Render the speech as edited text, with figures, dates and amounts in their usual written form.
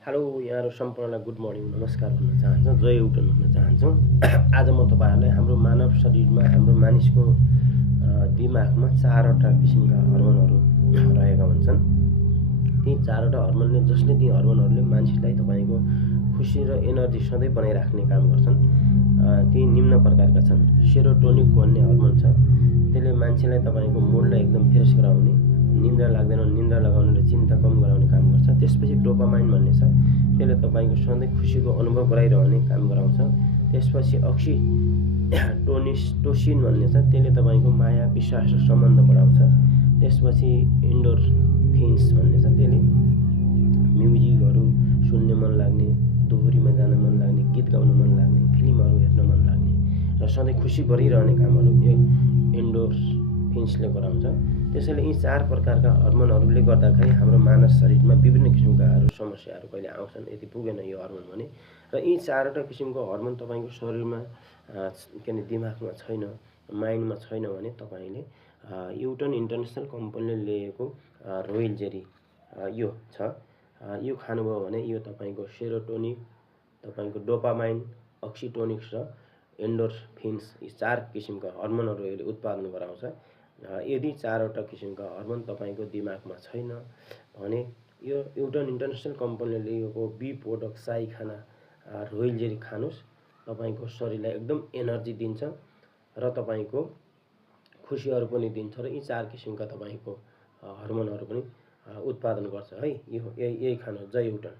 Hello यहाँहरू सम्पूर्णलाई good morning नमस्कार भन्न चाहन्छु, जय युटन भन्न चाहन्छु। आज म तपाईँहरूलाई हाम्रो मानव शरीरमा हाम्रो मानिसको दिमागमा 4वटा किसिमका हर्मोनहरू रहेका हुन्छन्। ती 4वटा हर्मोनले जसले ती हर्मोनहरूले मानिसलाई तपाईँको खुसी र एनर्जी सधैँ बनाइराख्ने काम गर्छन्। ती निम्न प्रकारका छन्। सेरोटोनिक भन्ने हर्मोन छ, त्यसले मान्छेलाई तपाईँको मुडलाई एकदम फ्रेस गराउने, निन्द्रा लाग्दैन निन्द्रा लगाउने र चिन्ता कम गराउने काम गर्छ। त्यसपछि डोपामाइन भन्ने छ, त्यसले तपाईँको सधैँ खुसीको अनुभव गराइरहने काम गराउँछ। त्यसपछि अक्सिटोसिन भन्ने छ, त्यसले तपाईँको माया विश्वास र सम्बन्ध बढाउँछ। त्यसपछि एन्डोर्फिन्स भन्ने छ, त्यसले म्युजिकहरू सुन्ने मन लाग्ने, दोहोरीमा जान मन लाग्ने, गीत गाउन मन लाग्ने, फिल्महरू हेर्न मन लाग्ने र सधैँ खुसी गरिरहने कामहरू एन्डोर्फिन्सले गराउँछ। त्यसैले यी 4 प्रकारका हर्मोनहरूले गर्दाखेरि हाम्रो मानव शरीरमा विभिन्न किसिमका समस्याहरू कहिले आउँछन् यदि पुगेन यो हर्मोन भने। र यी 4वटा किसिमको हर्मोन तपाईँको शरीरमा के अरे दिमागमा छैन, माइन्डमा छैन भने तपाईँले युटन इन्टरनेसनल कम्पनीले ल्याएको रोयल जेरी यो छ, यो खानुभयो भने यो तपाईँको सेरोटोनिक, तपाईँको डोपामाइन, अक्सिटोनिक्स र एन्डोर्फिन्स यी 4 किसिमका हर्मोनहरू यसले उत्पादन गराउँछ। यदि 4वटा किसिमका हर्मोन तपाईँको दिमागमा छैन भने यो युटन इन्टरनेसनल कम्पनीले ल्याएको बी प्रोडक्ट साई खाना रोयल जेरी खानुहोस्। तपाईँको शरीरलाई एकदम एनर्जी दिन्छ र तपाईँको खुसीहरू पनि दिन्छ र यी 4 किसिमका तपाईँको हर्मोनहरू पनि उत्पादन गर्छ है। यही खानु जय युटन।